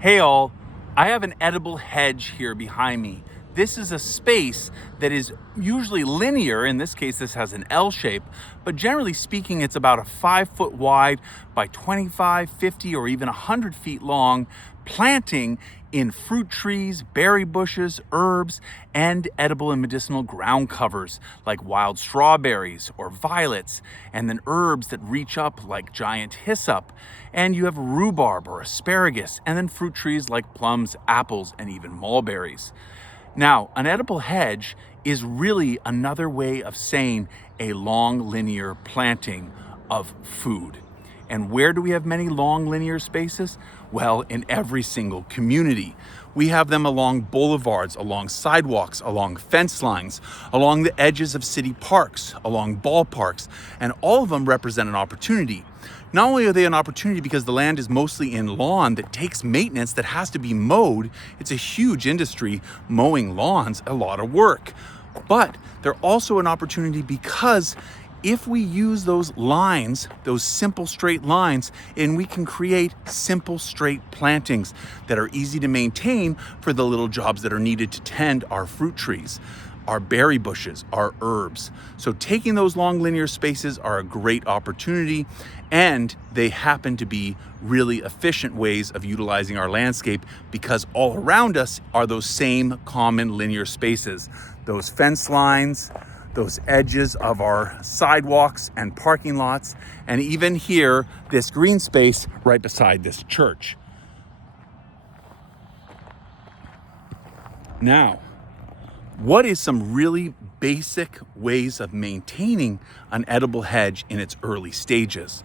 Hey all, I have an edible hedge here behind me. This is a space that is usually linear. In this case, this has an L shape, but generally speaking, it's about a 5 foot wide by 25, 50, or even 100 feet long planting in fruit trees, berry bushes, herbs, and edible and medicinal ground covers like wild strawberries or violets, and then herbs that reach up like giant hyssop. And you have rhubarb or asparagus, and then fruit trees like plums, apples, and even mulberries. Now, an edible hedge is really another way of saying a long linear planting of food. And where do we have many long linear spaces? Well, in every single community. We have them along boulevards, along sidewalks, along fence lines, along the edges of city parks, along ballparks, and all of them represent an opportunity. Not only are they an opportunity because the land is mostly in lawn that takes maintenance, that has to be mowed. It's a huge industry. Mowing lawns, a lot of work. But they're also an opportunity because if we use those lines, those simple straight lines, and we can create simple straight plantings that are easy to maintain for the little jobs that are needed to tend our fruit trees, our berry bushes, our herbs. So taking those long linear spaces are a great opportunity, and they happen to be really efficient ways of utilizing our landscape because all around us are those same common linear spaces, those fence lines, those edges of our sidewalks and parking lots, and even here, this green space right beside this church. Now, what is some really basic ways of maintaining an edible hedge in its early stages?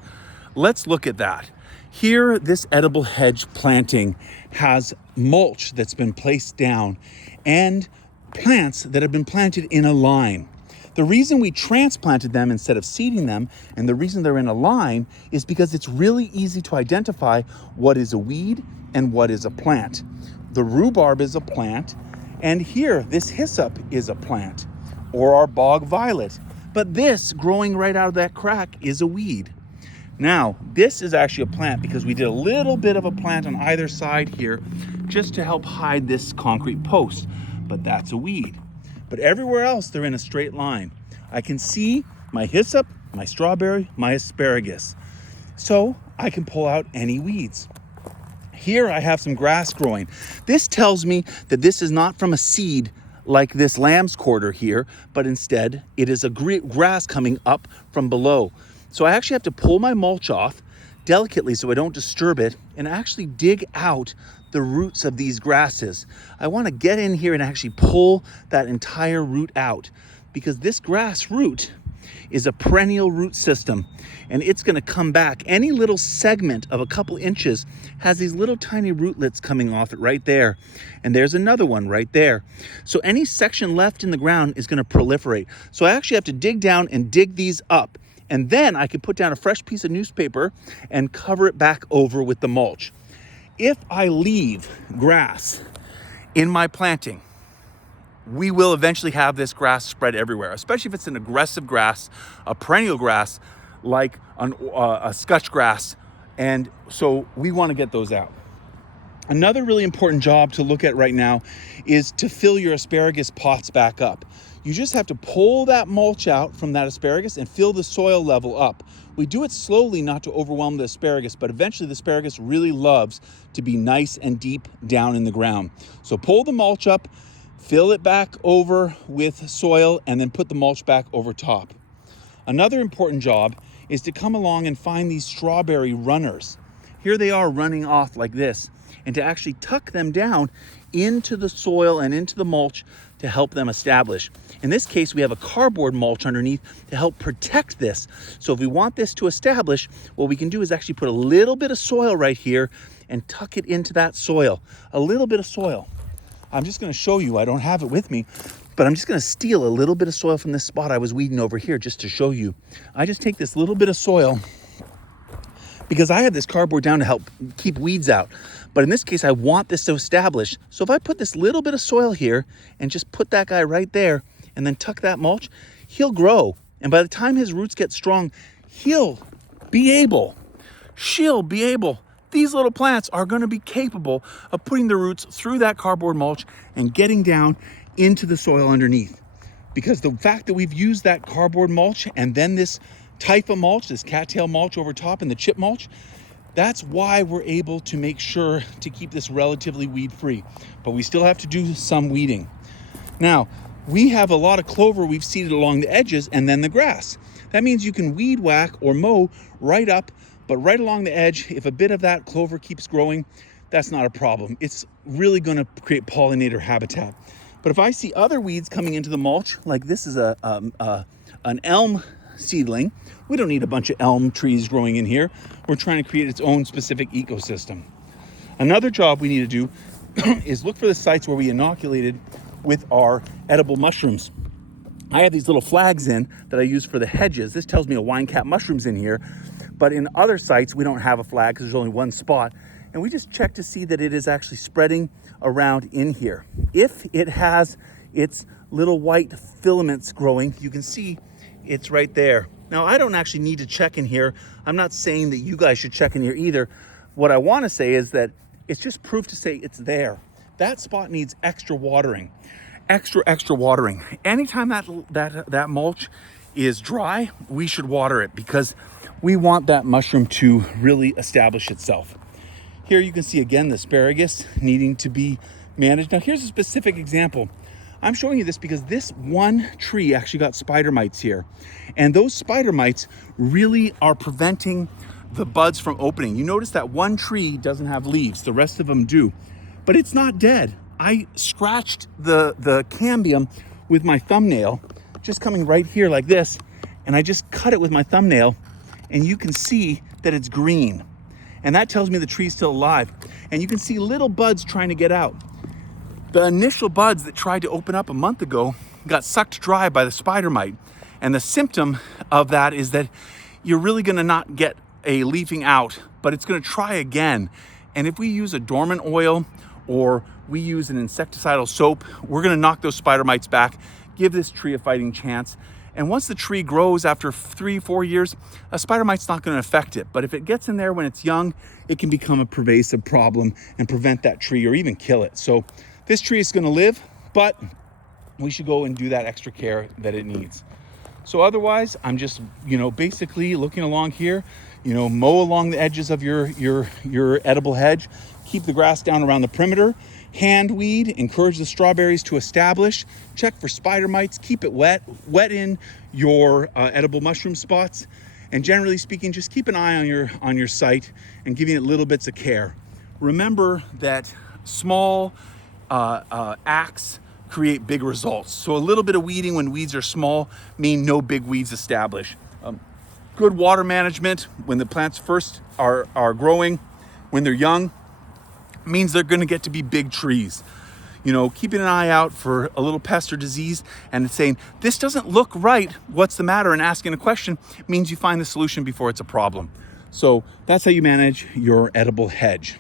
Let's look at that. Here, this edible hedge planting has mulch that's been placed down and plants that have been planted in a line. The reason we transplanted them instead of seeding them, and the reason they're in a line, is because it's really easy to identify what is a weed and what is a plant. The rhubarb is a plant, and here, this hyssop is a plant, or our bog violet. But this, growing right out of that crack, is a weed. Now, this is actually a plant because we did a little bit of a plant on either side here just to help hide this concrete post, but that's a weed. But everywhere else, they're in a straight line. I can see my hyssop, my strawberry, my asparagus. So I can pull out any weeds. Here I have some grass growing. This tells me that this is not from a seed like this lamb's quarter here, but instead it is a grass coming up from below. So I actually have to pull my mulch off delicately so I don't disturb it and actually dig out the roots of these grasses. I want to get in here and actually pull that entire root out because this grass root is a perennial root system and it's going to come back. Any little segment of a couple inches has these little tiny rootlets coming off it right there. And there's another one right there. So any section left in the ground is going to proliferate. So I actually have to dig down and dig these up. And then I can put down a fresh piece of newspaper and cover it back over with the mulch. If I leave grass in my planting, we will eventually have this grass spread everywhere, especially if it's an aggressive grass, a perennial grass like a scotch grass. And so we want to get those out. Another really important job to look at right now is to fill your asparagus pots back up. You just have to pull that mulch out from that asparagus and fill the soil level up. We do it slowly not to overwhelm the asparagus, but eventually the asparagus really loves to be nice and deep down in the ground. So pull the mulch up, fill it back over with soil, and then put the mulch back over top. Another important job is to come along and find these strawberry runners. Here they are running off like this, and to actually tuck them down into the soil and into the mulch to help them establish. In this case, we have a cardboard mulch underneath to help protect this. So if we want this to establish, what we can do is actually put a little bit of soil right here and tuck it into that soil. A little bit of soil. I'm just going to show you. I don't have it with me, but I'm just going to steal a little bit of soil from this spot I was weeding over here just to show you. I just take this little bit of soil because I have this cardboard down to help keep weeds out. But in this case, I want this to establish. So if I put this little bit of soil here and just put that guy right there and then tuck that mulch, he'll grow. And by the time his roots get strong, she'll be able these little plants are going to be capable of putting their roots through that cardboard mulch and getting down into the soil underneath. Because the fact that we've used that cardboard mulch and then this type of mulch, this cattail mulch over top and the chip mulch, that's why we're able to make sure to keep this relatively weed free. But we still have to do some weeding. Now, we have a lot of clover we've seeded along the edges and then the grass. That means you can weed whack or mow right up, but right along the edge, if a bit of that clover keeps growing, that's not a problem. It's really going to create pollinator habitat. But if I see other weeds coming into the mulch, like this is an elm seedling, we don't need a bunch of elm trees growing in here. We're trying to create its own specific ecosystem. Another job we need to do is look for the sites where we inoculated with our edible mushrooms. I have these little flags in that I use for the hedges. This tells me a wine cap mushroom's in here, but in other sites we don't have a flag because there's only one spot, and we just check to see that it is actually spreading around in here. If it has its little white filaments growing, you can see it's right there. Now, I don't actually need to check in here. I'm not saying that you guys should check in here either. What I want to say is that it's just proof to say it's there. That spot needs extra watering. Extra watering. Anytime that mulch is dry, we should water it because we want that mushroom to really establish itself. Here you can see again the asparagus needing to be managed. Now here's a specific example. I'm showing you this because this one tree actually got spider mites here. And those spider mites really are preventing the buds from opening. You notice that one tree doesn't have leaves, the rest of them do. But it's not dead. I scratched the cambium with my thumbnail, just coming right here like this, and I just cut it with my thumbnail, and you can see that it's green. And that tells me the tree's still alive. And you can see little buds trying to get out. The initial buds that tried to open up a month ago got sucked dry by the spider mite. And the symptom of that is that you're really gonna not get a leafing out, but it's gonna try again. And if we use a dormant oil or we use an insecticidal soap, we're gonna knock those spider mites back, give this tree a fighting chance. And once the tree grows after 3-4 years, a spider mite's not gonna affect it. But if it gets in there when it's young, it can become a pervasive problem and prevent that tree or even kill it. So this tree is gonna live, but we should go and do that extra care that it needs. So otherwise, I'm just, basically looking along here, mow along the edges of your edible hedge, keep the grass down around the perimeter, hand weed, encourage the strawberries to establish, check for spider mites, keep it wet in your edible mushroom spots, and generally speaking, just keep an eye on your site and giving it little bits of care. Remember that small acts create big results. So a little bit of weeding when weeds are small mean no big weeds establish. Good water management when the plants first are growing, when they're young, means they're going to get to be big trees. Keeping an eye out for a little pest or disease and saying, this doesn't look right, what's the matter, and asking a question means you find the solution before it's a problem. So that's how you manage your edible hedge.